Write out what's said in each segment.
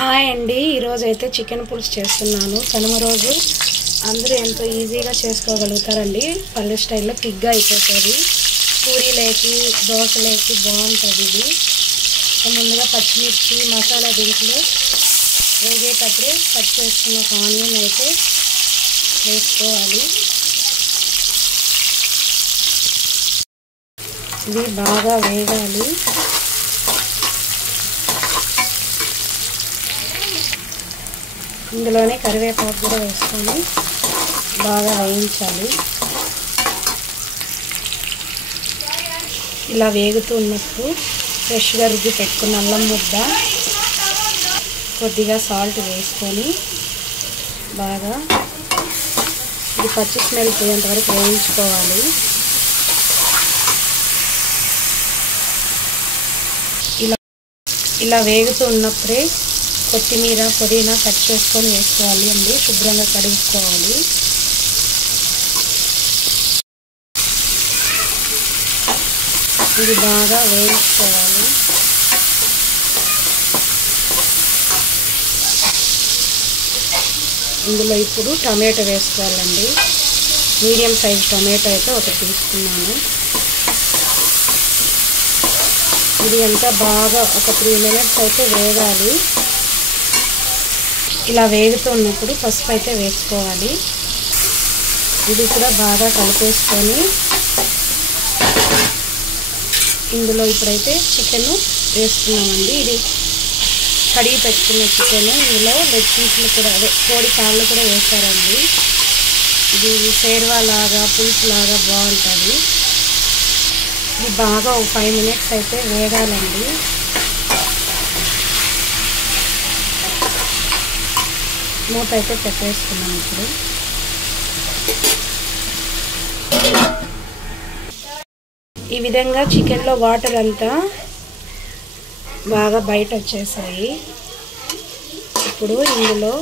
Hi అండి, ఈరోజు అయితే చికెన్ పులుసు చేస్తున్నాను. కనుమ రోజు అందరూ ఎంతో ఈజీగా చేసుకోగలుగుతారండి. పల్లె స్టైల్లో క్విక్గా అయిపోతుంది. పూరీలేకి దోశలేకి బాగుంటుంది ఇది. ముందుగా పచ్చిమిర్చి మసాలా దింట్లో వేగేటప్పుడే కట్ చేసుకున్న ఒక ఆనియన్ అయితే వేసుకోవాలి. ఇది బాగా వేగాలి. ఇందులోనే కరివేపాకు కూడా వేసుకొని బాగా వేయించాలి. ఇలా వేగుతూ ఉన్నప్పుడు ఫ్రెష్గా రుద్ది పెట్టుకున్న అల్లం ముద్ద, కొద్దిగా సాల్ట్ వేసుకొని బాగా ఇది పచ్చి స్మెల్ పోయేంత వరకు వేయించుకోవాలి. ఇలా వేగుతూ ఉన్నప్పుడే కొత్తిమీర పుదీనా కట్ చేసుకొని వేసుకోవాలి అండి. శుభ్రంగా కడుక్కోవాలి. ఇది బాగా వేయించుకోవాలి. ఇందులో ఇప్పుడు టమాటో వేసుకోవాలండి. మీడియం సైజ్ టమాటో అయితే ఒకటి తీసుకున్నాను. ఇది అంతా బాగా ఒక 3 minutes అయితే వేగాలి. ఇలా వేగుతూ ఉన్నప్పుడు పసుపు అయితే వేసుకోవాలి. ఇది కూడా బాగా కలిపేసుకొని ఇందులో ఇప్పుడైతే చికెన్ వేసుకున్నామండి. ఇది కడిగి పెట్టుకున్న చికెన్, ఇందులో లెగ్ పీసులు కూడా అదే కోడి కాళ్ళు కూడా వేస్తారండి. ఇది షేర్వా లాగా పులుసు లాగా బాగుంటుంది. ఇది బాగా ఒక 5 minutes అయితే వేగాలండి. మూత అయితే పెట్టేసుకున్నాం. ఇప్పుడు ఈ విధంగా చికెన్లో వాటర్ అంతా బాగా బయట వచ్చేసాయి. ఇప్పుడు ఇందులో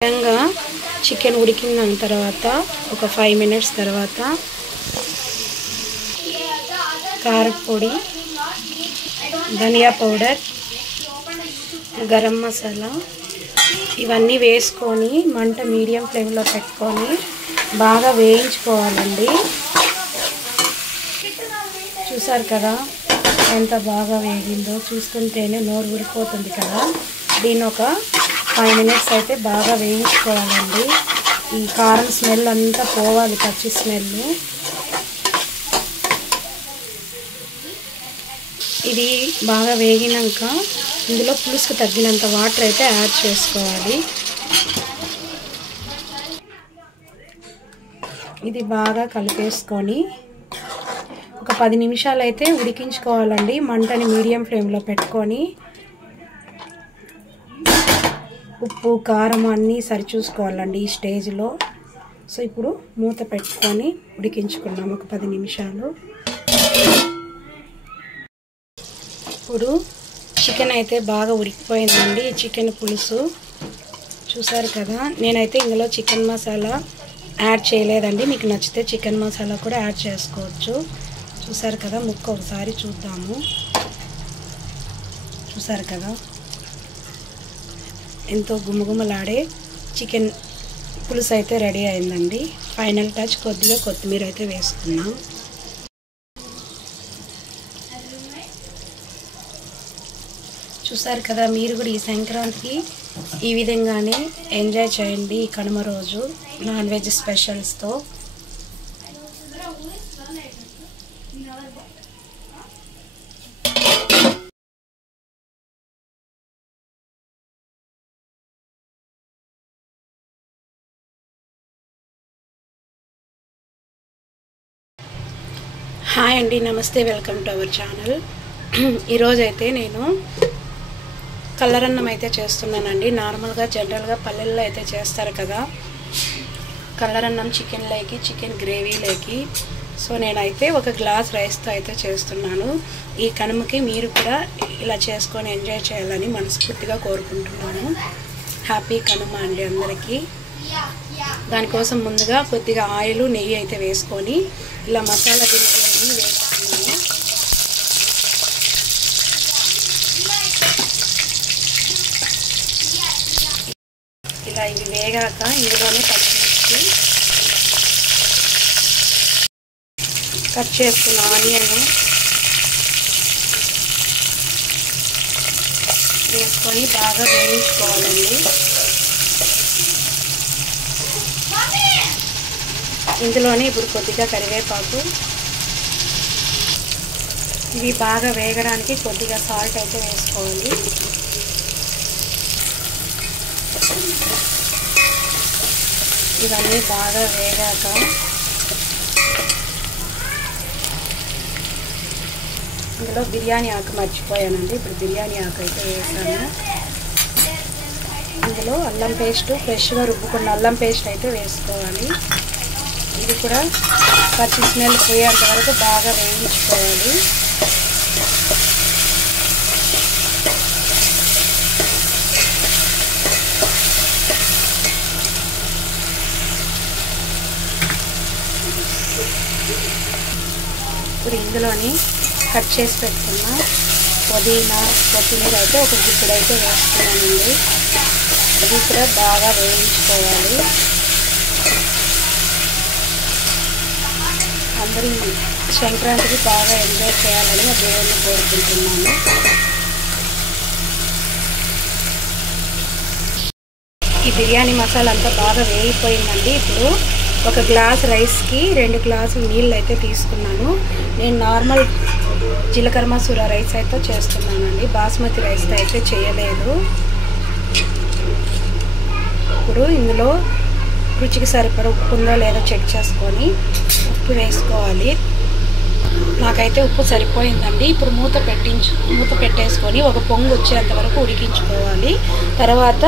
విధంగా చికెన్ ఉడికిన తర్వాత ఒక 5 minutes తర్వాత కారపొడి, ధనియా పౌడర్, గరం మసాలా ఇవన్నీ వేసుకొని మంట మీడియం ఫ్లేమ్లో పెట్టుకొని బాగా వేయించుకోవాలండి. చూసారు కదా ఎంత బాగా వేగిందో, చూస్తుంటేనే నోరు ఊరిపోతుంది కదా. దీని ఒక 5 minutes అయితే బాగా వేయించుకోవాలండి. ఈ కారం స్మెల్ అంతా పోవాలి, పచ్చి స్మెల్. ఇది బాగా వేగినాక ఇందులో పులుసుకు తగ్గినంత వాటర్ అయితే యాడ్ చేసుకోవాలి. ఇది బాగా కలిపేసుకొని ఒక 10 నిమిషాలు అయితే ఉడికించుకోవాలండి. మంటని మీడియం ఫ్లేమ్లో పెట్టుకొని ఉప్పు కారం అన్నీ సరిచూసుకోవాలండి ఈ స్టేజ్లో. సో ఇప్పుడు మూత పెట్టుకొని ఉడికించుకున్నాం ఒక 10 నిమిషాలు. ఇప్పుడు చికెన్ అయితే బాగా ఉడికిపోయిందండి. చికెన్ పులుసు చూసారు కదా. నేనైతే ఇందులో చికెన్ మసాలా యాడ్ చేయలేదండి. మీకు నచ్చితే చికెన్ మసాలా కూడా యాడ్ చేసుకోవచ్చు. చూసారు కదా, ముక్క ఒకసారి చూద్దాము. చూసారు కదా ఎంతో గుమగుమలాడే చికెన్ పులుసు అయితే రెడీ అయిందండి. ఫైనల్ టచ్ కొద్దిగా కొత్తిమీర అయితే వేసుకున్నాం. చూసారు కదా, మీరు కూడా ఈ సంక్రాంతికి ఈ విధంగానే ఎంజాయ్ చేయండి. ఈ కనుమ రోజు నాన్ వెజ్ స్పెషల్స్తో. హాయ్ అండి, నమస్తే, వెల్కమ్ టు అవర్ ఛానల్. ఈరోజైతే నేను కల్లరన్నం అయితే చేస్తున్నానండి. నార్మల్గా జనరల్గా పల్లెల్లో అయితే చేస్తారు కదా కల్లరన్నం, చికెన్లోకి, చికెన్ గ్రేవీలోకి. సో నేనైతే ఒక గ్లాస్ రైస్తో అయితే చేస్తున్నాను. ఈ కనుమకి మీరు కూడా ఇలా చేసుకొని ఎంజాయ్ చేయాలని మనస్ఫూర్తిగా కోరుకుంటున్నాను. హ్యాపీ కనుమ అండి అందరికీ. దానికోసం ముందుగా కొద్దిగా ఆయిల్, నెయ్యి అయితే వేసుకొని ఇలా మసాలా దినుసులు వేసుకున్నాను. ఇలా ఇవి వేగాక ఇందులోనే పచ్చిమిర్చి, కట్ చేసుకున్న ఆనియన్ వేసుకొని బాగా వేయించుకోవాలండి. ఇందులోనే ఇప్పుడు కొద్దిగా కరివేపాకు, ఇవి బాగా వేగడానికి కొద్దిగా సాల్ట్ అయితే వేసుకోవాలి. ఇవన్నీ బాగా వేగాక ఇందులో బిర్యానీ ఆకు మర్చిపోయానండి, ఇప్పుడు బిర్యానీ ఆకు అయితే వేసాను. ఇందులో అల్లం పేస్ట్, ఫ్రెష్గా రుబ్బుకున్న అల్లం పేస్ట్ అయితే వేసుకోవాలి. ఇది కూడా పచ్చి స్మెల్ పోయేంత వరకు బాగా వేయించుకోవాలి. ఇప్పుడు ఇందులోని కట్ చేసి పెట్టుకున్న పుదీనా, కొత్తిమీర అయితే ఒక గుప్పెడు అయితే వేస్తున్నానండి. ఇది కూడా బాగా వేయించుకోవాలి. అందరూ సంక్రాంతికి బాగా ఎంజాయ్ చేయాలని ఆ దేవుడిని కోరుకుంటున్నాను. ఈ బిర్యానీ మసాలా అంతా బాగా వేగిపోయిందండి. ఇప్పుడు ఒక గ్లాస్ రైస్కి 2 గ్లాసులు నీళ్ళు అయితే తీసుకున్నాను. నేను నార్మల్ జీలకర్ర మసూర రైస్ అయితే చేస్తున్నానండి, బాస్మతి రైస్ అయితే చేయలేదు. ఇప్పుడు ఇందులో రుచికి సరిపడా ఉప్పు ఉందో లేదో చెక్ చేసుకొని ఉప్పు వేసుకోవాలి. నాకైతే ఉప్పు సరిపోయిందండి. ఇప్పుడు మూత పెట్టేసుకొని ఒక పొంగు వచ్చేంత వరకు ఉడికించుకోవాలి. తర్వాత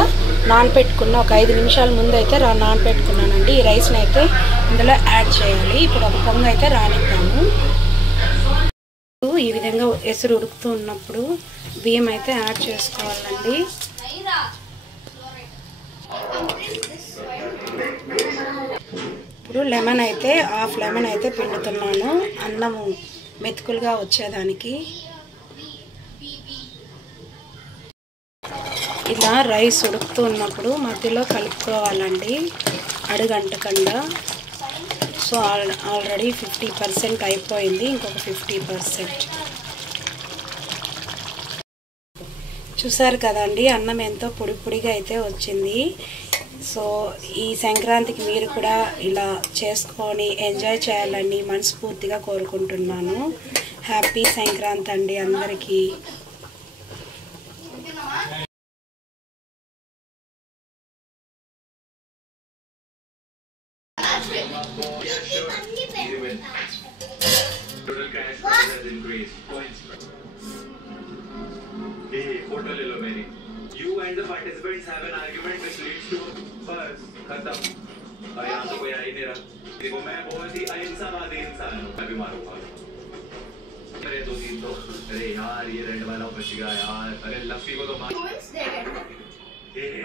నానపెట్టుకున్న ఒక 5 నిమిషాల ముందు అయితే నానపెట్టుకున్నానండి. ఈ రైస్ని అయితే ఇందులో యాడ్ చేయాలి. ఇప్పుడు ఒక పొంగు అయితే రానిద్దాము. ఈ విధంగా ఎసురు ఉడుకుతూ ఉన్నప్పుడు బియ్యం అయితే యాడ్ చేసుకోవాలండి. ఇప్పుడు లెమన్ అయితే హాఫ్ లెమన్ అయితే పిండుతున్నాను, అన్నము మెతుకులుగా వచ్చేదానికి. ఇలా రైస్ ఉడుకుతూ ఉన్నప్పుడు మధ్యలో కలుపుకోవాలండి, అడుగంటకుండా. సో ఆల్రెడీ 50% అయిపోయింది, ఇంకొక 50%. చూసారు కదండి, అన్నం ఎంతో పొడి పొడిగా అయితే వచ్చింది. సో ఈ సంక్రాంతికి మీరు కూడా ఇలా చేసుకొని ఎంజాయ్ చేయాలని మనస్ఫూర్తిగా కోరుకుంటున్నాను. హ్యాపీ సంక్రాంతి అండి అందరికీ. You and the participants have an argument which leads to बस खत्म। और यहाँ तो कोई आ ही नहीं रहा। देखो मैं बहुत ही अहिंसावादी इंसान हूँ, मैं भी मारूंगा। अरे 2-3 तो अरे यार ये रेड वाला बच गया यार, अरे लस्सी को तो मार।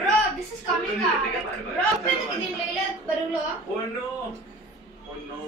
Bro, this is coming up. Bro, oh no, oh no.